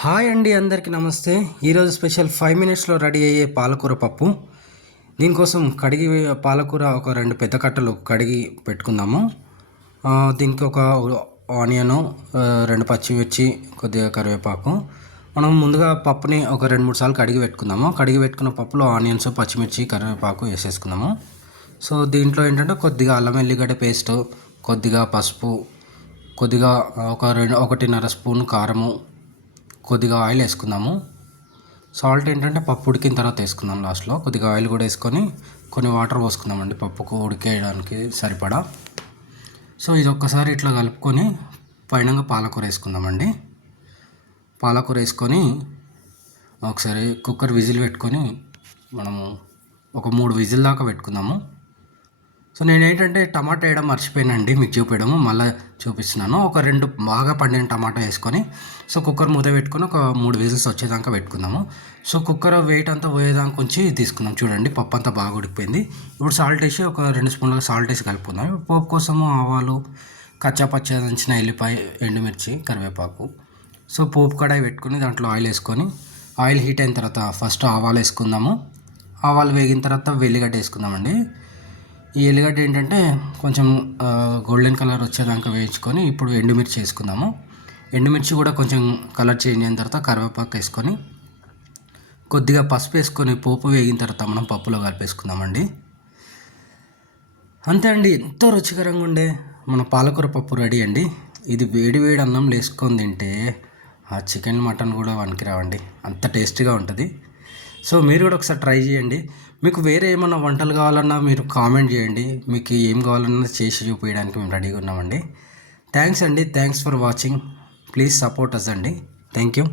Hi అండి, అందరికీ నమస్తే. ఈరోజు స్పెషల్ 5 మినిట్స్లో రెడీ అయ్యే పాలకూర పప్పు. దీనికోసం పాలకూర ఒక 2 పెద్ద కట్టలు కడిగి పెట్టుకుందాము. దీనికి ఒక ఆనియను, 2 పచ్చిమిర్చి, కొద్దిగా కరివేపాకు. మనం ముందుగా పప్పుని ఒక 2-3 సార్లు కడిగి పెట్టుకుందాము. కడిగి పెట్టుకున్న పప్పులో ఆనియన్స్, పచ్చిమిర్చి, కరివేపాకు వేసేసుకుందాము. సో దీంట్లో ఏంటంటే కొద్దిగా అల్లం వెల్లిగడ్డ పేస్టు, కొద్దిగా పసుపు, కొద్దిగా 1.5 స్పూన్ కారము, కొద్దిగా ఆయిల్ వేసుకుందాము. సాల్ట్ ఏంటంటే పప్పు ఉడికిన తర్వాత వేసుకుందాం. లాస్ట్లో కొద్దిగా ఆయిల్ కూడా వేసుకొని కొన్ని వాటర్ పోసుకుందామండి పప్పుకు ఉడికేయడానికి సరిపడా. సో ఇది ఒక్కసారి ఇట్లా కలుపుకొని పైన పాలకూర వేసుకుందామండి. పాలకూర వేసుకొని ఒకసారి కుక్కర్ విజిల్ పెట్టుకొని మనము ఒక 3 విజిల్ దాకా పెట్టుకుందాము. సో నేను ఏంటంటే టమాటా వేయడం మర్చిపోయానండి, మీకు చూపించడము మళ్ళీ చూపిస్తున్నాను. ఒక 2 బాగా పండిన టమాటా వేసుకొని సో కుక్కర్ మూత పెట్టుకొని ఒక 3 విజిల్స్ వచ్చేదాకా పెట్టుకుందాము. సో కుక్కర్ వెయిట్ అంతా పోయేదాకా ఉంచి తీసుకుందాం. చూడండి పప్పు అంతా బాగా ఉడికిపోయింది. ఇప్పుడు సాల్ట్ వేసి ఒక 2 స్పూన్ల సాల్ట్ వేసి కలుపుకుందాం. పోపు కోసము ఆవాలు, కచ్చాపచ్చ దంచిన ఎల్లిపాయ, ఎండుమిర్చి, కరివేపాకు. సో పోపు కడాయి పెట్టుకొని దాంట్లో ఆయిల్ వేసుకొని ఆయిల్ హీట్ అయిన తర్వాత ఫస్ట్ ఆవాలు వేసుకుందాము. ఆవాలు వేగిన తర్వాత వెల్లిగడ్డ వేసుకుందామండి. ఈ ఎల్లిగడ్డ ఏంటంటే కొంచెం గోల్డెన్ కలర్ వచ్చేదాకా వేయించుకొని ఇప్పుడు ఎండుమిర్చి వేసుకుందాము. ఎండుమిర్చి కూడా కొంచెం కలర్ చేంజ్ అయిన తర్వాత కరివేపాకు వేసుకొని కొద్దిగా పసుపు వేసుకొని పోపు వేగిన తర్వాత మనం పప్పులో కలిపేసుకుందామండి. అంతే అండి, ఎంతో రుచికరంగా ఉండే మన పాలకూర పప్పు రెడీ అండి. ఇది వేడి వేడి అన్నం వేసుకొని తింటే ఆ చికెన్ మటన్ కూడా వనికిరావండి, అంత టేస్టీగా ఉంటుంది. సో మీరు కూడా ఒకసారి ట్రై చేయండి. మీకు వేరే ఏమన్నా వంటలు కావాలన్నా మీరు కామెంట్ చేయండి. మీకు ఏం కావాలన్నా చేసి చూపించడానికి మేము రెడీగా ఉన్నామండి. థ్యాంక్స్ అండి, thanks for watching. Please support us అండి. Thank you.